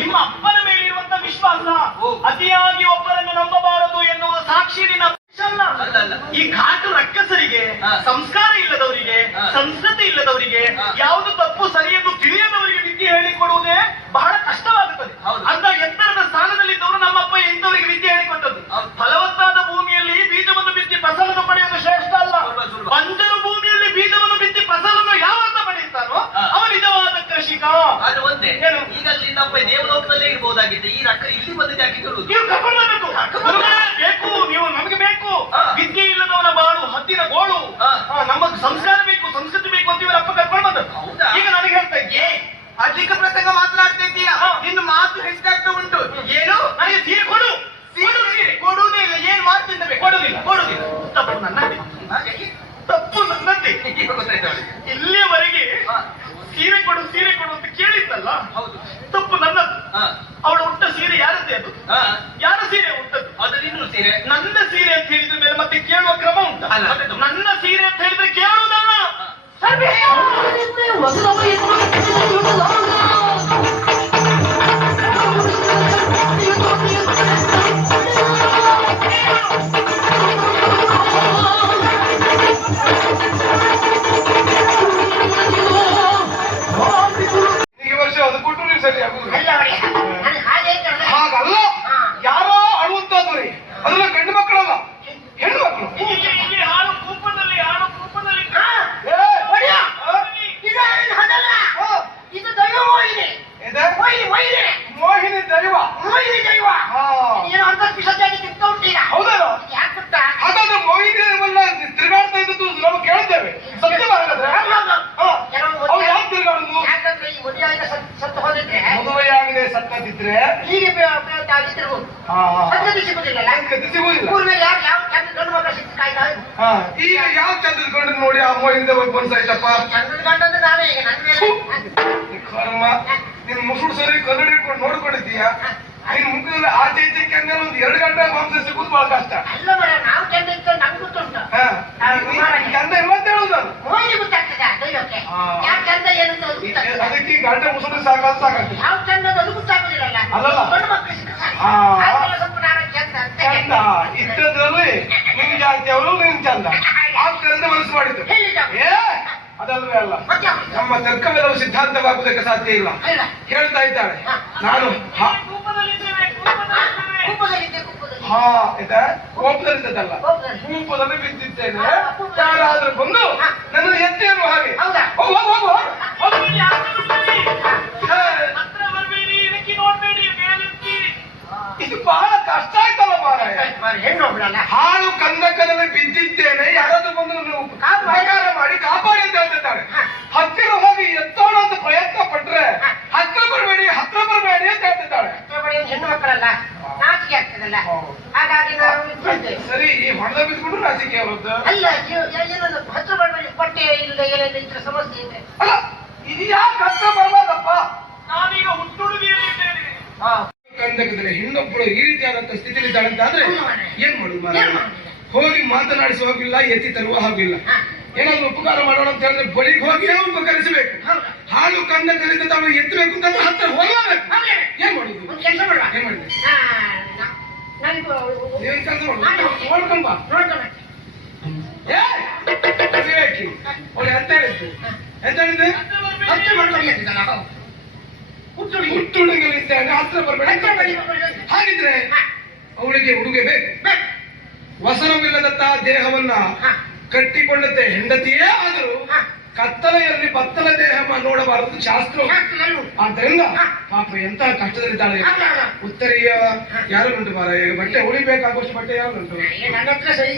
ನಿಮ್ಮ ಅಪ್ಪನ ಮೇಲಿರುವಂತ ವಿಶ್ವಾಸ. ಅತಿಯಾಗಿ ಒಬ್ಬರನ್ನು ನಂಬಬಾರದು ಎನ್ನುವ ಸಾಕ್ಷಿ ನಿನ್ನ ಈ ಘಾಟು ರಕ್ಕಸರಿಗೆ, ಸಂಸ್ಕಾರ ಇಲ್ಲದವರಿಗೆ, ಸಂಸ್ಕೃತಿ ಇಲ್ಲದವರಿಗೆ, ಯಾವುದು ತಪ್ಪು ಸರಿಯೆಂದು ತಿಳಿಯದವರಿಗೆ ವಿದ್ಯೆ ಹೇಳಿಕೊಡುವುದೇ ಬಹಳ ಕಷ್ಟವಾಗುತ್ತದೆ. ಅಂತ ಎತ್ತರದ ಸ್ಥಾನದಲ್ಲಿದ್ದವರು ನಮ್ಮಪ್ಪ ಎಂತವರಿಗೆ ವಿದ್ಯೆ ಹೇಳಿಕೊಟ್ಟದ್ದು. ಫಲವತ್ತಾದ ಭೂಮಿಯಲ್ಲಿ ಬೀಜವನ್ನು ಬಿತ್ತಿ ಫಸಲನ್ನು ಪಡೆಯುವುದು ಶ್ರೇಷ್ಠ ಅಲ್ಲ. ಬಂಜರು ಭೂಮಿಯಲ್ಲಿ ಬೀಜವನ್ನು ಬಿತ್ತಿ ಫಸಲನ್ನು ಯಾವತ್ತ ಪಡೆಯುತ್ತಾನೋ ಅವ ನಿಜವಾದ ಕೃಷಿಕ. ಅದು ಒಂದೇ. ಈಗ ನಿನ್ನಪ್ಪ ದೇವಲೋಕದಲ್ಲೇ ಇರಬಹುದಾಗಿತ್ತು. ಈ ರಕ್ಕ ಇಲ್ಲಿ ಬಂದಿದ್ದು ಯಾಕೆ ಇರುವುದು? ನೀವು ಕರ್ಕೊಂಡು ಬೇಕು, ನೀವು ನಮಗೆ ಬೇಕು. ವಿದ್ಯೆ ಇಲ್ಲದವನ ಬಾಳು ಹತ್ತಿರ ಗೋಳು. ನಮಗೆ ಸಂಸ್ಕಾರ ಬೇಕು, ಸಂಸ್ಕೃತಿ ಬೇಕು ಅಂತ ಇವರ ಅಪ್ಪ ಕರ್ಕೊಂಡು ಬಂದದ್ದು. ಈಗ ನನಗೆ ಹೇಳ್ತಾ ಇದ್ದೆ, ಅಧಿಕ ಪ್ರಸಂಗ ಮಾತನಾಡ್ತಾ ಇದ್ದೀಯಾ? ನಿನ್ನ ಮಾತು ಹೆಚ್ಚಾಗ್ತಾ ಉಂಟು. ಏನು? ನನಗೆ ಸೀರೆ ಕೊಡು. ಕೊಡುವುದೇ ಇಲ್ಲ. ಏನ್ ಮಾಡ್ತಿದ್ದ? ಕೊಡುದಿಲ್ಲ. ತಪ್ಪು ನನ್ನದೇ. ತಪ್ಪು ನನ್ನದೇ. ಇಲ್ಲಿಯವರೆಗೆ ಸೀರೆ ಕೊಡು ಅಂತ ಕೇಳಿದ್ದಲ್ಲ, ತಪ್ಪು ನನ್ನದು. ಅವಳು ಉಟ್ಟ ಸೀರೆ ಯಾರದ್ದೇ? ಅದು ಯಾರ ಸೀರೆ ಉಂಟದ್ದು? ಅದು ನಿನ್ನ ಸೀರೆ. ನನ್ನ ಸೀರೆ ಅಂತ ಹೇಳಿದ ಮೇಲೆ ಮತ್ತೆ ಕೇಳುವ ಕ್ರಮ ಉಂಟ? ನನ್ನ ಸೀರೆ ಅಂತ ಹೇಳಿದ್ರೆ ಕೇಳುವುದಲ್ಲ. ಹಾಗಲ್ಲ, ಯಾರೋ ಅಳುವಂತಾದ್ರಿ. ಅದನ್ನ ಗಂಡು ಮಕ್ಕಳಲ್ಲ, ಹೆಣ್ಣು ಮಕ್ಕಳು. ಮೋಹಿನಿ ದೈವ. ಹೌದಲ್ಲ? ಹಾಗಾದ್ರೆ ಮೋಹಿನಿ ತಿರುಗಾಡ್ತಾ ಇದ್ದದ್ದು ನಾವು ಕೇಳಿದ್ದೇವೆ. ಸತ್ಯವಾಗದ್ರೆ ಅವ್ರು ಯಾಕೆ ತಿರುಗಾಡುದು? ಮದುವೆಯಾಗಿದೆ ಸತ್ತದಿದ್ರೆ ಈಗ ಯಾವ ಚಂದ್ರದ ಗಂಡ ನೋಡಿ ಆ ಮೋಹಿನಿಂದ ಬಂದ್ಸಾಯ್ತಪ್ಪ. ಕರ್ಮ, ನಿನ್ ಮುಸುಡು ಸರಿ ಕನ್ನಡಿ ಇಟ್ಕೊಂಡು ನೋಡ್ಕೊಂಡಿದ್ದೀಯ. ನಿನ್ ಮುಖದಲ್ಲಿ ಆಚೆ ಈಚೆಗೆ ಅಂದ್ರೆ ಒಂದು 2 ಗಂಟೆ ಮಾಂಸ ಸಿಗುದು ಬಹಳ ಕಷ್ಟ. ಚಂದ ಮತ್ತೆ ಹೇಳುದು ಅದಕ್ಕೆ ಈ ಗಂಟೆ ಮುಸುಡು ಸಾಕಾಗ್ತದೆ. ಅಲ್ಲಲ್ಲ ಚಂದ ಇದ್ದದ್ರಲ್ಲಿ ನಿನ್ ಜಾತಿ ಅವರು ನಿನ್ ಚಂದ ಆಗ್ತದೆ ಮನಸ್ಸು ಮಾಡಿದ್ದು. ಅದಲ್ವೇ ಅಲ್ಲ, ನಮ್ಮ ತರ್ಕವೆಲ್ಲವೂ ಸಿದ್ಧಾಂತವಾಗುವುದಕ್ಕೆ ಸಾಧ್ಯ ಇಲ್ಲ. ಹೇಳ್ತಾ ಇದ್ದಾಳೆ, ನಾನು ಕೋಪದಲ್ಲಿದ್ದದಲ್ಲ, ಕೂಪದಲ್ಲಿ ಬಿದ್ದಿದ್ದೇನೆ. ಯಾರಾದ್ರೂ ಬಂದು ನನ್ನ ಎತ್ತೇನು ಹಾಗೆ ಇದು ಬಹಳ ಕಷ್ಟ ಆಯ್ತಲ್ಲ ಮಾರಾಯ. ಹಾಳು ಕಂದಕದಲ್ಲಿ ಬಿದ್ದಿದ್ದೇನೆ, ಯಾರಾದ್ರೂ ಬಂದು ಉಪಕಾರ ಮಾಡಿ ಕಾಪಾಡಿ ಅಂತ ಹೇಳ್ತಿದ್ದಾಳೆ. ಹತ್ತಿರ ಹೋಗಿ ಎತ್ತೋಣ ಅಂತ ಪ್ರಯತ್ನ ಪಟ್ರೆ ಹತ್ರ ಬರಬೇಡಿ ಅಂತ ಹೇಳ್ತಿದ್ದಾಳೆ. ಹೆಣ್ಣು ಮಕ್ಕಳಲ್ಲ, ನಾಚಿಕೆ ಆಗ್ತದಲ್ಲ, ಹಾಗಾಗಿ ಸರಿ. ಈ ಹೊಡೆದ ಬಿದ್ದುಕೊಂಡು ನಾಚಿಕೆ ಅವರದ್ದು ಅಲ್ಲ. ಏನೊಂದು ಹತ್ರ ಬರಬೇಡಿ, ಬಟ್ಟೆ ಇಲ್ಲದೆ ಏನೇನು ಇದ್ರ ಸಮಸ್ಯೆ ಇದೆ. ಅಲ್ಲ, ಇದು ಯಾಕೆ ಹತ್ರ ಬರಬಾರ್ದಪ್ಪ? ನಾನೀಗ ಹುಟ್ಟುಡುಗೆಯಲ್ಲಿದ್ದೇನೆ. ಕಂದಕದಲ್ಲಿ ಹೆಣ್ಣೊಬ್ಬಳು ಈ ರೀತಿಯಾದಂತ ಸ್ಥಿತಿಲಿದ್ದಾಳೆ ಅಂತ ಆದ್ರೆ ಏನ್ ಮಾಡುದು ಮಾರಾಯ? ಹೋಗಿ ಮಾತನಾಡಿಸುವ ಹಾಗಿಲ್ಲ, ಎತ್ತಿ ತರುವ ಹಾಗಿಲ್ಲ. ಏನಾದ್ರು ಉಪಕಾರ ಮಾಡೋಣ ಅಂತ ಹೇಳಿದ್ರೆ ಬಳಿಗೆ ಹೋಗಿ ಉಪಕರಿಸಬೇಕು. ಹಾಳು ಕಂದಕದಿಂದ ತಾವು ಎತ್ತಬೇಕು ಅಂತ ಹತ್ರ ಹೋಗಬೇಕು. ಏನ್ ಮಾಡುದು? ಕೆಲಸ ಮಾಡುವ. ಏನ್ ಮಾಡಿದೆ? ನೀವೇನ್ ಕೆಲಸ ಮಾಡುದು? ನೋಡ್ಕೊಂಡ್ ಬಾ. ಅವಳು ಎಂತ ಹೇಳಿದ್ದು? ಹುಟ್ಟುಡುಗೆಗಳಿದ್ದಾಗ ಹತ್ರ ಬರಬೇಡ. ಹಾಗಿದ್ರೆ ಅವಳಿಗೆ ಉಡುಗೆ ಬೇಕು. ವಸನವಿಲ್ಲದತ್ತ ದೇಹವನ್ನ ಕಟ್ಟಿಕೊಂಡಂತೆ ಹೆಂಡತಿಯೇ ಆದರೂ ಕತ್ತಲೆಯಲ್ಲಿ ಬತ್ತಲ ದೇಹ ನೋಡಬಾರದು ಶಾಸ್ತ್ರ. ಆದ್ದರಿಂದ ಪಾಪ ಎಂತಹ ಕಷ್ಟದಲ್ಲಿದ್ದಾಳೆ. ಉತ್ತರೀಯ ಯಾರು ಉಂಟು ಮಾರಾಯ? ಬಟ್ಟೆ ಉಳಿಬೇಕಾಗುವಷ್ಟು ಬಟ್ಟೆ ಯಾರು ಉಂಟು? ನನ್ನ ಹತ್ರ ಸರಿ.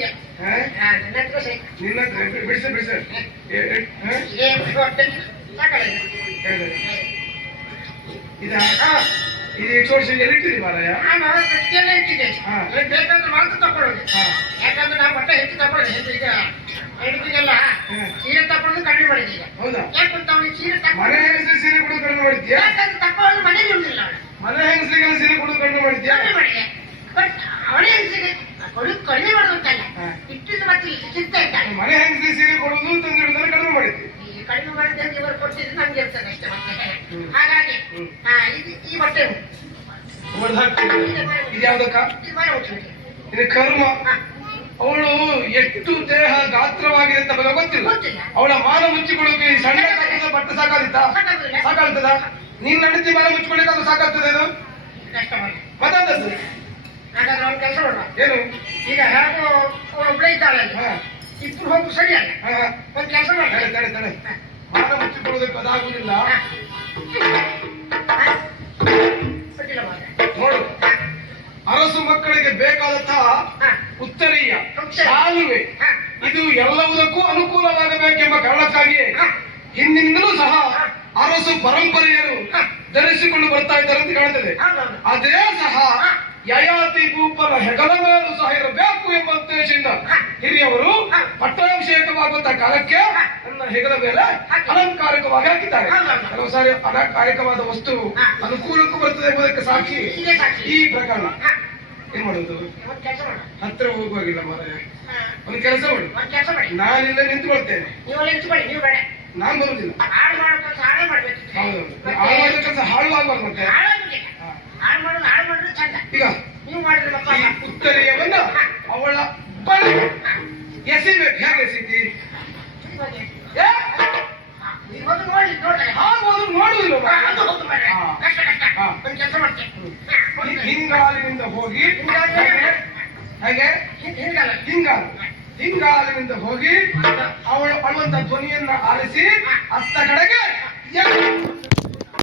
ನಿನ್ನ ಹತ್ರ ಬಿಡಿಸ ಇದು ಎಷ್ಟು ವರ್ಷ ಎಲ್ಲಿಟ್ಟಿರಿ ಮಾರಾಯ? ಬೇಕಂದ್ರೆ ಮಾತ್ರ ತಗೊಳ್ಳೋದು. ಯಾಕಂದ್ರೆ ನಾವು ಬಟ್ಟೆ ಹೆಚ್ಚು ತಗೊಳ್ಳೋದು. ಈಗ ಹೆಣ್ಣಿಗೆಲ್ಲ ಸೀರೆ ತಗೊಳ್ಳೋದು ಕಡಿಮೆ ಮಾಡಿದೀಗ. ಹೌದಾ? ಯಾಕಂತ ಅವಳಿಗೆ ಸೀರೆ ಮನೆ ಹೆಂಗಸರಿಗೆ ಸೀರೆ ಕೊಡೋದು ಕಡಿಮೆ ಮಾಡಿದ್ಯಾ? ಯಾಕಂದ್ರೆ ತಗೊಳ್ಳೋದು ಮನೆಗೆ ಉಳಿದಿಲ್ಲ. ಮನೆ ಹೆಂಗಸರಿಗೆಲ್ಲ ಸೀರೆ ಕೊಡೋದು ಕಡಿಮೆ ಮಾಡಿದ್ಯಾ? ಕಡಿಮೆ ಮಾಡಿದೆ. ಬಟ್ ಅವಳೇ ಹೆಂಗಸಿಗೆ ಕಡಿಮೆ ಮಾಡೋದಲ್ಲ, ಇಟ್ಟಿದ್ದು ಮತ್ತೆ ಸಿಗ್ತಾ ಇದ್ದಾಳೆ. ಮನೆ ಹೆಂಗಸರಿಗೆ ಸೀರೆ ಕೊಡೋದು ತಂದಿಡುವುದನ್ನು ಕಡಿಮೆ ಮಾಡಿದ್ವಿ. ಕಡಿಮೆ ಮಾಡಿದ್ರೆ ಇವರು ಕೊಡ್ತಿದ್ರೆ ನಮ್ಗೆ ಇರ್ತದೆ ಅಷ್ಟೇ. ಮತ್ತೆ ಹಾಗಾಗಿ ಈ ಬಟ್ಟೆ ಹೊಡೆದು ಹಾಕ್ತಿದ್ರು. ಇದ್ಯಾವ್ದಕ್ಕ? ಇದು ಮನೆ ಮುಚ್ಚಲಿಕ್ಕೆ. ಇದು ಕರ್ಮ. ಅವಳು ಎಷ್ಟು ದೇಹ ಗಾತ್ರವಾಗಿದೆ ಅಂತ ಬಗ್ಗೆ ಗೊತ್ತಿಲ್ಲ. ಗೊತ್ತಿಲ್ಲ. ಅವಳ ಮಾನ ಮುಚ್ಚಿಕೊಳ್ಳೋಕೆ ಈ ಸಣ್ಣ ಗಾತ್ರದ ಬಟ್ಟೆ ಸಾಕಾದಿತ್ತ? ಸಾಕಾಗುದಿಲ್ಲ. ಸಾಕಾಗ್ತದ? ನಿನ್ನ ಹೆಂಡತಿ ಮಾನ ಮುಚ್ಚಿಕೊಳ್ಳಿಕ್ಕೆ ಸಾಕಾಗ್ತದೆ ಇದು? ಕಷ್ಟ ಮಾಡಿ. ಮತ್ತಂತದ್ದು ಹಾಗಾದ್ರೆ ಅವ್ನು ಕೆಲಸ ಮಾಡುವ. ಏನು? ಈಗ ಹೇಗೂ ಅವಳು ಒಬ್ಬಳೇ ಇದ್ದಾಳೆ ಅಲ್ಲಿ. ಹಾ, ಇಬ್ರು ಹೋಗು ಸರಿಯಲ್ಲ. ಹಾ, ಒಂದು ಕೆಲಸ ಮಾಡಿ. ತಡೆ ತಡೆ ತಡೆ. ಮಾನ ಮುಚ್ಚಿಕೊಳ್ಳೋದಕ್ಕೆ ಅದಾಗುದಿಲ್ಲ. ಗೊತ್ತಿಲ್ಲ ಮಾರ್ರೆ. ನೋಡು, ಅರಸು ಮಕ್ಕಳಿಗೆ ಬೇಕಾದಂತಹ ಉತ್ತರೀಯ ಶಾಲುವೆ ಇದು ಎಲ್ಲವುದಕ್ಕೂ ಅನುಕೂಲವಾಗಬೇಕೆಂಬ ಕಾರಣಕ್ಕಾಗಿಯೇ ಹಿಂದಿನಿಂದಲೂ ಸಹ ಅರಸು ಪರಂಪರೆಯನ್ನು ಧರಿಸಿಕೊಂಡು ಬರ್ತಾ ಇದ್ದಾರೆ ಅಂತ ಕಾಣ್ತದೆ. ಹೌದೌದು. ಅದೇ ಸಹ ಯಯಾತಿ ಭೂಪನ ಹೆಗಲ ಮೇಲೂ ಸಹ ಇರಬೇಕು ಎಂಬ ಉದ್ದೇಶದಿಂದ ಹಿರಿಯವರು ಪಟ್ಟಾಭಿಷೇಕವಾಗುವಂತಹ ಕಾಲಕ್ಕೆ ನನ್ನ ಹೆಗಲ ಮೇಲೆ ಅಲಂಕಾರಿಕವಾಗಿ ಹಾಕಿದ್ದಾರೆ. ಕೆಲವು ಸಾರಿ ಅಲಂಕಾರಿಕವಾದ ವಸ್ತು ಅನುಕೂಲಕ್ಕೂ ಬರ್ತದೆ ಎಂಬುದಕ್ಕೆ ಸಾಕ್ಷಿ ಇದೇ ಸಾಕ್ಷಿ. ಈ ಪ್ರಕರಣ. ಏನ್ ಮಾಡುದು? ಒಂದು ಕೆಲಸ ಮಾಡು. ಹತ್ರ ಹೋಗುವಾಗಿಲ್ಲ ಮಾರಾಯ. ಒಂದು ಕೆಲಸ ಮಾಡು, ಒಂದು ಕೆಲಸ ಮಾಡಿ. ನಾನಿಲ್ಲ ನಿಂತುಕೊಳ್ತೇನೆ. ನೀವು ಅಲ್ಲಿ ನಿಂತ್ಕೊಳ್ಳಿ, ನೀವು ಬೇಡ. ನಾನ್ ಬರುದಿಲ್ಲ. ಹಾಳು ಮಾಡೋ ಕೆಲಸ ಹಾಳೇ ಮಾಡ್ಬೇಕು. ಹೌದೌದು, ಆಳುವ ಕೆಲಸ ಹಾಳು ಆಗ್ಬಾರ್ದು ಮತ್ತೆ. ಹಾಳಾಗುದಿಲ್ಲ. ಹಾಳು ಮಾಡಿದ್ರೆ ಚಂದ. ಈಗ ನೀವು ಮಾಡಿದ್ರೆ ಮಕ್ಕಳ ಈ ಉತ್ತರೀಯವನ್ನ ಅವಳ ಬಳಿ ಎಸಿಬೇಕು. ಹೇಗೆ ಎಸಿತಿ? ನೀವು ಒಂದು ನೋಡಿ ನೋಡ್ತಾರೆ. ಹಾಗೋದು ನೋಡುದಿಲ್ಲ ಹಾ, ಅದು ಹೌದು ಮಾರ್ರೆ. ಹಾ. ಕಷ್ಟ ಕಷ್ಟ. ಹಾ. ಒಂದು ಕೆಲಸ ಮಾಡ್ತೇನೆ. ಹಿಂಗಾಲಿನಿಂದ ಹೋಗಿ ಹಾಗೆ ಹಿಂಗಾಲಿನಿಂದ ಹೋಗಿ ಅವಳು ಅಳುವಂತ ಧ್ವನಿಯನ್ನ ಆಲಿಸಿ ಅತ್ತ ಕಡೆಗೆ